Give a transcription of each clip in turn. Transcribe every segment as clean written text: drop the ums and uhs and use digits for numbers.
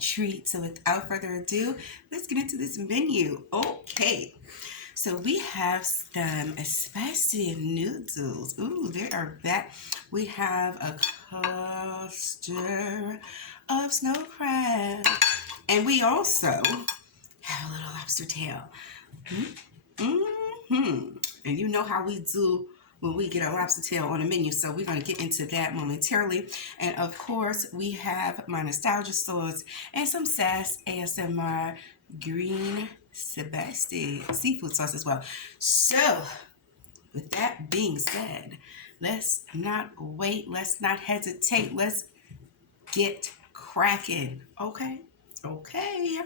treat. So without further ado, let's get into this menu. Okay. So we have some spicy noodles. Ooh, they are back. We have a cluster of snow crab. And we also have a little lobster tail. Mm-hmm. And you know how we do when we get a lobster tail on the menu. So we're going to get into that momentarily. And of course, we have my nostalgia sauce and some SAS-ASMR green Sebastian seafood sauce as well. So with that being said, let's not wait. Let's not hesitate. Let's get cracking. Okay? Okay.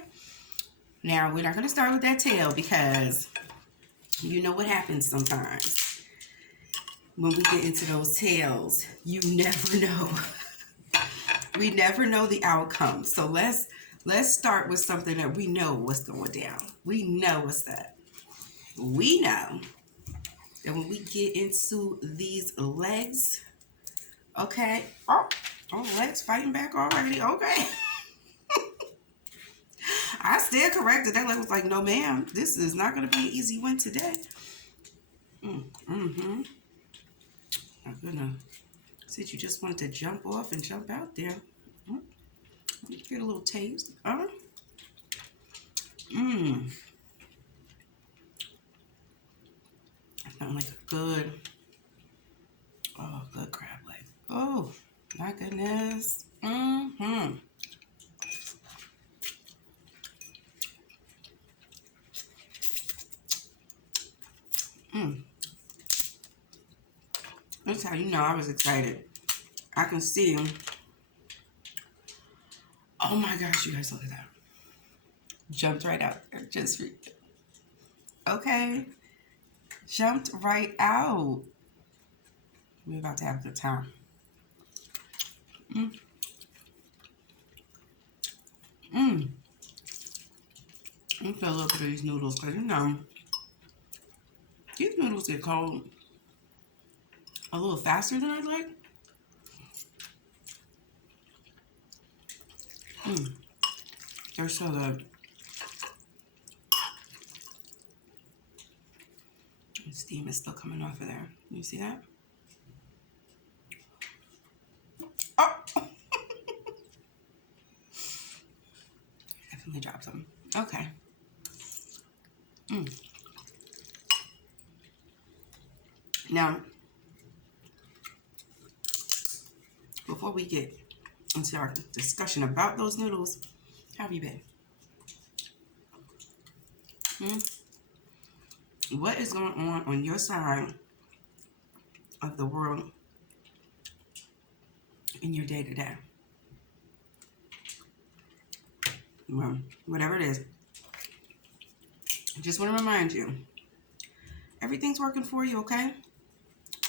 Now, we're not going to start with that tail because you know what happens sometimes. When we get into those tails, you never know. We never know the outcome. So let's start with something that we know what's going down. We know what's up. We know that when we get into these legs, okay. Oh, legs fighting back already. Okay. I stand corrected. That leg was like, no, ma'am, this is not going to be an easy win today. Mm-hmm. I'm gonna since you just wanted to jump off and jump out there. Let me get a little taste. Sound like a good, good crab leg. Oh, my goodness. That's how you know I was excited. I can see. Oh my gosh, you guys look at that. Jumped right out. Just okay. Jumped right out. We're about to have a good time. Let me feel a little bit of these noodles because you know these noodles get cold a little faster than I'd like. They're so good. The steam is still coming off of there. You see that? Oh! Definitely dropped some. Okay. Now, before we get into our discussion about those noodles, how have you been? What is going on your side of the world in your day to day? Well, whatever it is, I just want to remind you, everything's working for you, okay?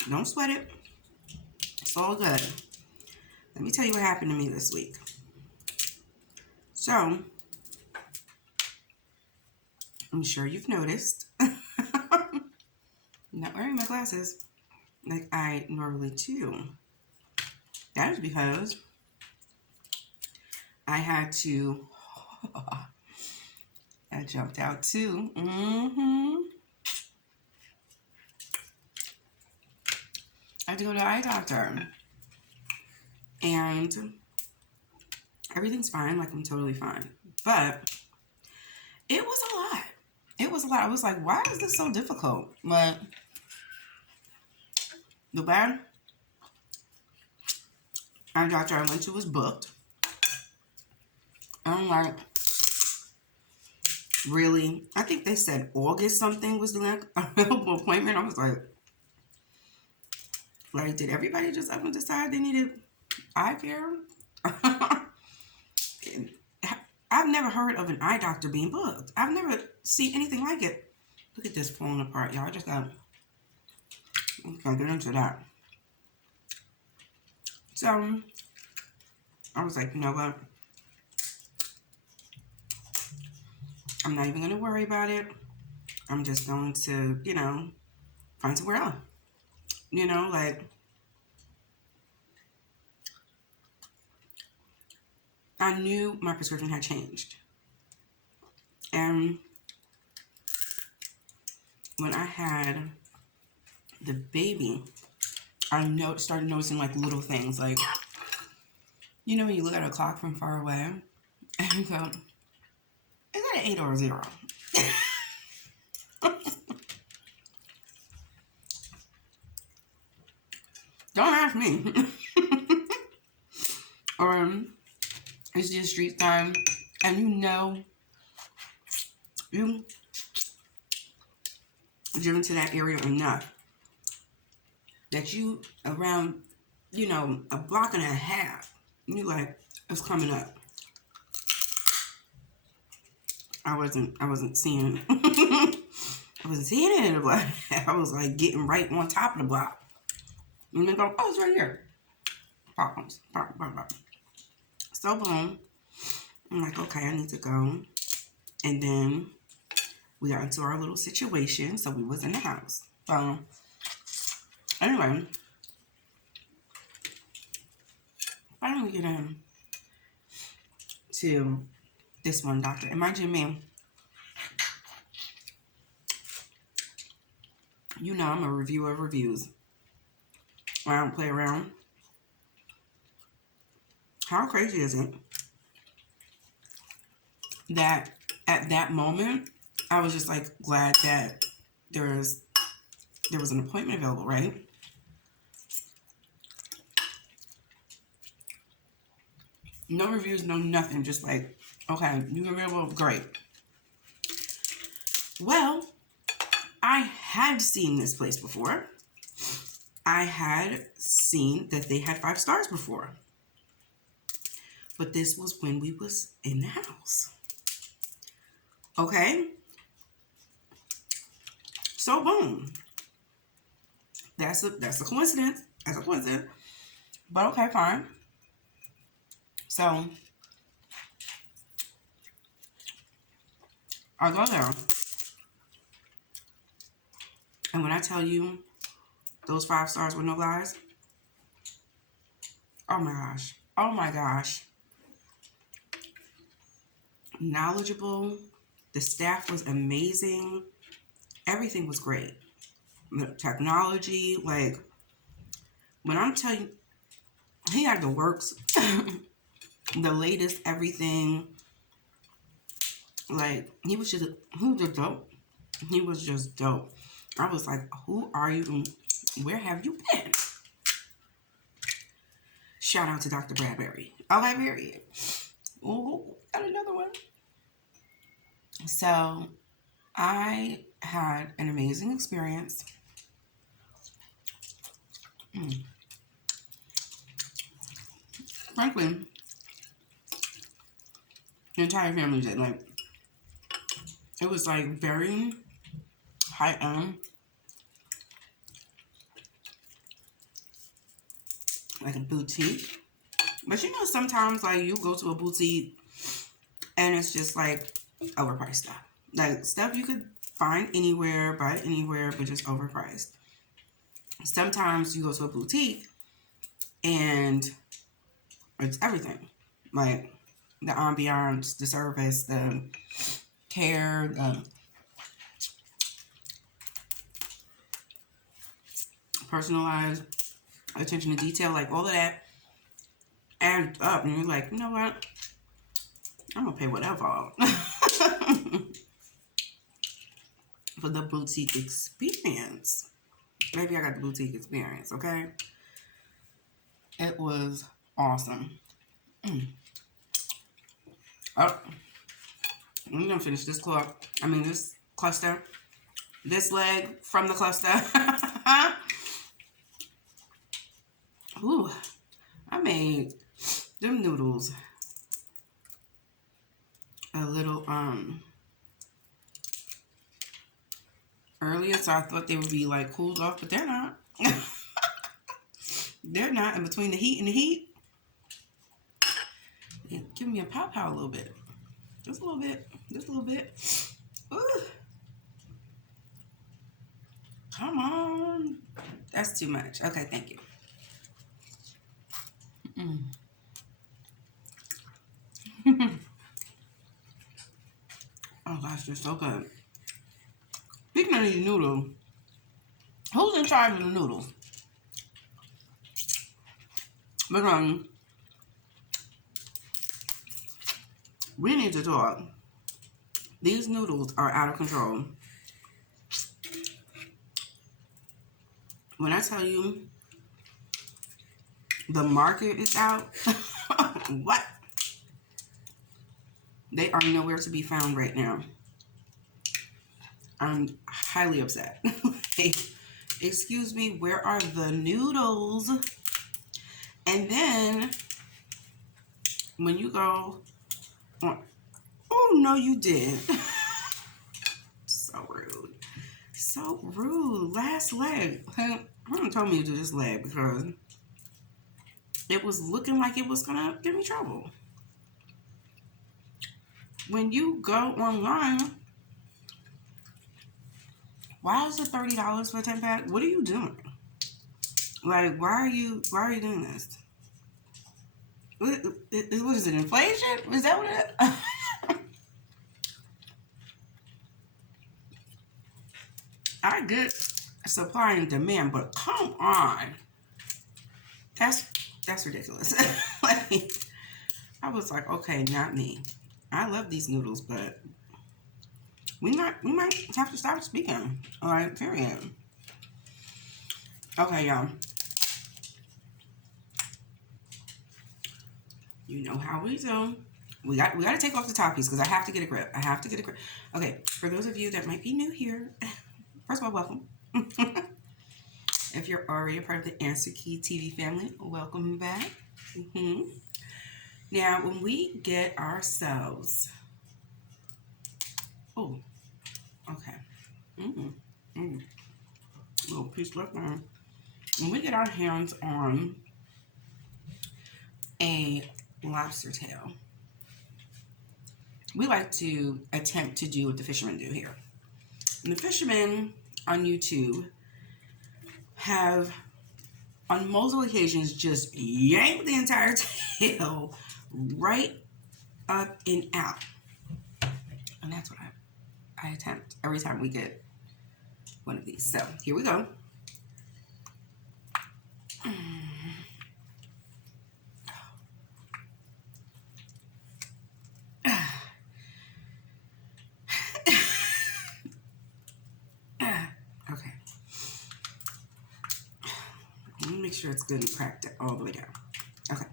Don't sweat it. It's all good. Let me tell you what happened to me this week. So, I'm sure you've noticed. I'm not wearing my glasses like I normally do. That is because I had to. I jumped out too. I had to go to the eye doctor. And everything's fine. Like, I'm totally fine. But it was a lot. It was a lot. I was like, why is this so difficult? But the bad eye doctor I went to was booked. I'm like, really? I think they said August something was the next available appointment. I was like, did everybody just up and decide they needed eye care? I've never heard of an eye doctor being booked. I've never seen anything like it. Look at this falling apart, y'all. I just got to get into that. So, I was like, you know what? I'm not even going to worry about it. I'm just going to, find somewhere else. Like, I knew my prescription had changed. And when I had the baby, I started noticing like little things. Like, you know, when you look at a clock from far away and you go, is that an 8 or a 0? Don't ask me. Or it's just street time, and you know you driven to that area enough that you around, you know, a block and a half, you like, it's coming up. I wasn't seeing I wasn't seeing it in the block. I was like getting right on top of the block. And then go, oh, it's right here. Problems. Pop, pop, pop. So boom. I'm like, okay, I need to go. And then we got into our little situation, so we was in the house. So anyway, finally get in to this one doctor. And mind you, you know I'm a reviewer of reviews. I don't play around. How crazy is it that at that moment I was just like glad that there was an appointment available, right? No reviews, no nothing. Just like, okay, you can be available, great. Well, I had seen this place before. I had seen that they had 5 stars before. But this was when we was in the house. Okay? So boom. That's a coincidence. That's a coincidence. But okay, fine. So I go there. And when I tell you those 5 stars were no lies, oh my gosh. Oh my gosh. Knowledgeable. The staff was amazing. Everything was great. The technology, like, when I'm telling you, he had the works, the latest everything. Like, he was just dope. He was just dope. I was like, who are you? Where have you been? Shout out to Dr. Bradbury. Okay, period. Ooh, got another one. So, I had an amazing experience. Frankly, the entire family did. Like, it was like very high end. Like a boutique. But you know, sometimes like you go to a boutique and it's just like overpriced stuff. Like stuff you could find anywhere, buy anywhere, but just overpriced. Sometimes you go to a boutique and it's everything. Like the ambiance, the service, the care, the personalized attention to detail, like all of that adds up. And you're like, you know what? I'm gonna pay whatever for the boutique experience. Maybe I got the boutique experience, okay? It was awesome. Oh, we're gonna finish this this cluster. This leg from the cluster. Ooh, I made them noodles a little earlier, so I thought they would be like cooled off, but they're not. They're not. In between the heat and the heat, yeah, give me a pow a little bit. Just a little bit. Just a little bit. Ooh. Come on. That's too much. Okay, thank you. Oh gosh, they're so good. Speaking of these noodles, who's in charge of the noodles? Because we need to talk. These noodles are out of control. When I tell you the market is out, what? They are nowhere to be found right now. I'm highly upset. Hey, excuse me, where are the noodles? And then when you go on, oh no, you did. So rude. So rude. Last leg. Someone told me to do this leg because it was looking like it was gonna give me trouble. When you go online, why is it $30 for a 10-pack? What are you doing? Like, why are you doing this? What is it, inflation? Is that what it is? I get supply and demand, but come on. That's ridiculous. Like, I was like, okay, not me. I love these noodles, but we might have to stop speaking. All right, period. Okay, y'all. You know how we do. We got to take off the top piece because I have to get a grip. Okay, for those of you that might be new here, first of all, welcome. If you're already a part of the Answer Key TV family, welcome back. Now, when we get ourselves, oh, okay, little piece left on. When we get our hands on a lobster tail, we like to attempt to do what the fishermen do here. And the fishermen on YouTube have, on multiple occasions, just yanked the entire tail right up and out. And that's what I attempt every time we get one of these. So here we go. Okay. Let me make sure it's good and cracked it all the way down. Okay.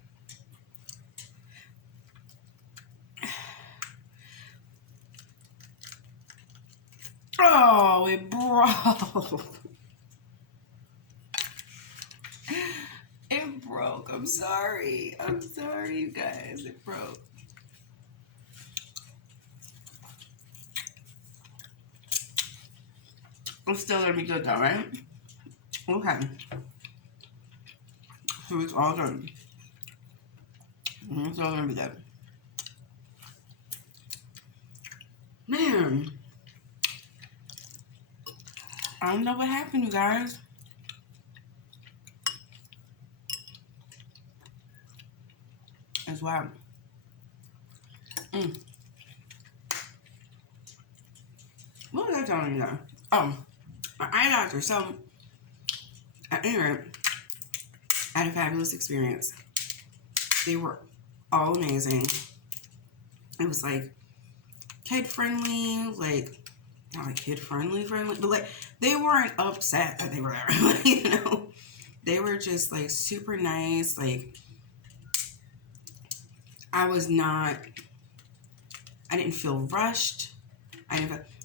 Oh, it broke. It broke. I'm sorry, you guys. It broke. It's still gonna be good though, right? Okay. So it's all good. It's all gonna be good. Man. I don't know what happened, you guys. It's wild. What was I telling you though? Oh, my eye doctor. So, at any rate, I had a fabulous experience. They were all amazing. It was like kid friendly, like not like kid friendly, but like they weren't upset that they were there. Like, you know, they were just like super nice. Like I didn't feel rushed.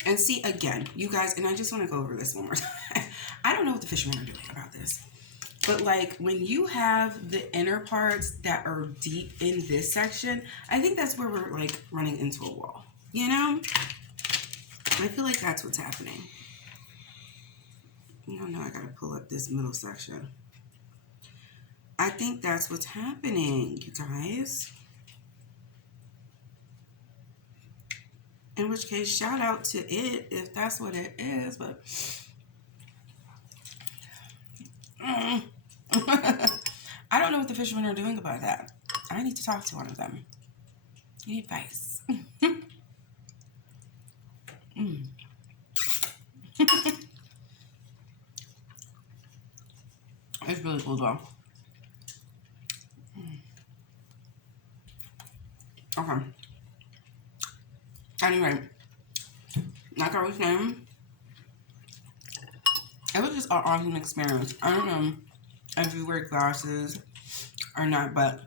And see, again, you guys, and I just want to go over this one more time. I don't know what the fishermen are doing about this. But like when you have the inner parts that are deep in this section, I think that's where we're like running into a wall. You know? I feel like that's what's happening. No, I gotta pull up this middle section. I think that's what's happening, you guys. In which case, shout out to it if that's what it is, but I don't know what the fishermen are doing about that. I need to talk to one of them. Any advice? Mm. It's really cool though. Okay. Anyway, like I was saying, it was just an awesome experience. I don't know if you wear glasses or not, but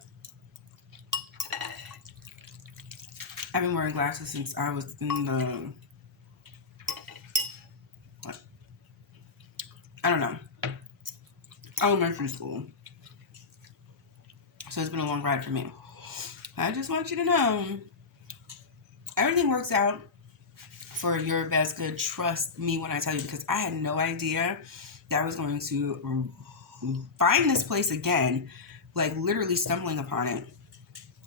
I've been wearing glasses since I was in the, what? I don't know, elementary school. So it's been a long ride for me. I just want you to know, everything works out for your best good. Trust me when I tell you, because I had no idea that I was going to find this place again, like literally stumbling upon it.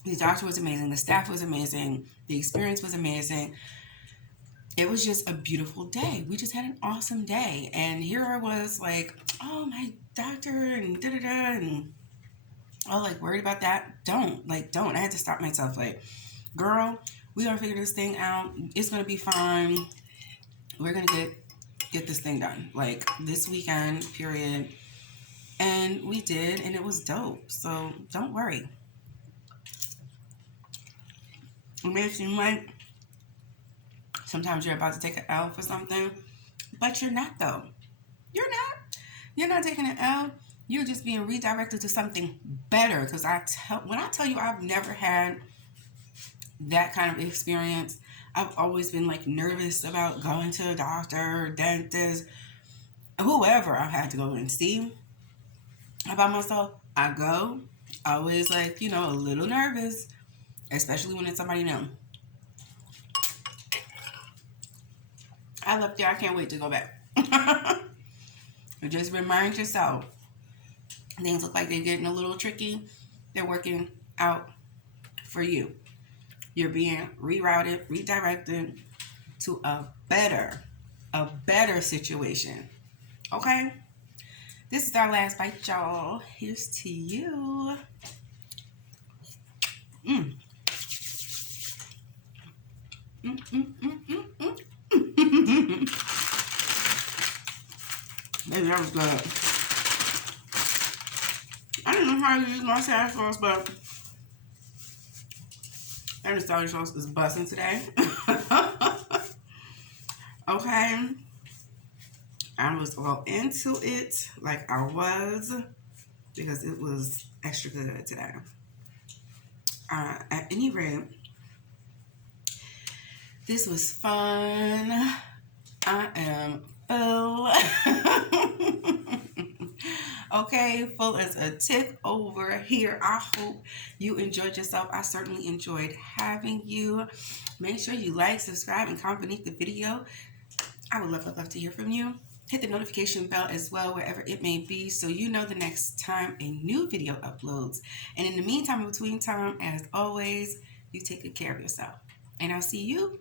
The doctor was amazing. The staff was amazing. The experience was amazing. It was just a beautiful day. We just had an awesome day. And here I was like, oh, my doctor and da-da-da. And oh, like worried about that. Don't. I had to stop myself. Like, girl, we're going to figure this thing out. It's going to be fine. We're going to get this thing done. Like this weekend, period. And we did. And it was dope. So don't worry. It may seem like sometimes you're about to take an L for something, but you're not though. You're not. You're not taking an L. You're just being redirected to something better. Because when I tell you I've never had that kind of experience, I've always been like nervous about going to a doctor, dentist, whoever I've had to go and see. About myself, I go, always like, a little nervous, especially when it's somebody new. I left there. I can't wait to go back. Just remind yourself, things look like they're getting a little tricky. They're working out for you. You're being rerouted, redirected to a better situation. Okay? This is our last bite, y'all. Here's to you. Mm. Baby, that was good. I don't know how to use my sour sauce, but that sour sauce is busting today. Okay. I was all into it like I was because it was extra good today. At any rate, this was fun. I am full. Okay, full as a tick over here. I hope you enjoyed yourself. I certainly enjoyed having you. Make sure you like, subscribe, and comment beneath the video. I would love to hear from you. Hit the notification bell as well, wherever it may be, so you know the next time a new video uploads. And in the meantime, in between time, as always, you take good care of yourself. And I'll see you